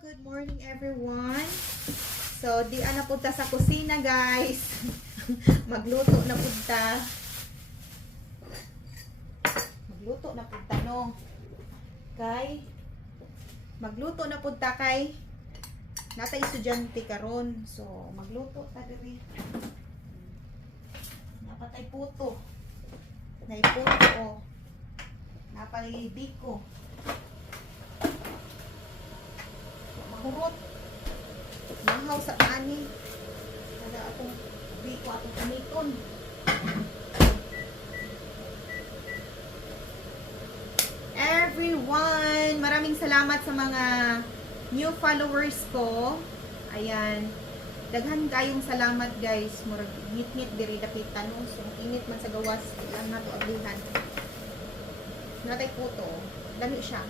Good morning everyone. So, di na punta sa kusina guys. Magluto na punta. Magluto na punta no. Kay magluto na punta kay natay estudyante karon. So, magluto ta diri. Napatay puto. Nay puto oh. Napalay biko. Mahurot. Mahaw sa ani. Kada atong biko atong kaniton. Everyone, maraming salamat sa mga new followers ko. Ayan. Daghan kayong salamat guys. Murag ngit-ngit diri dakita no. So init man sa gawas, lang nato ablihan. Natay puto. Dami siya.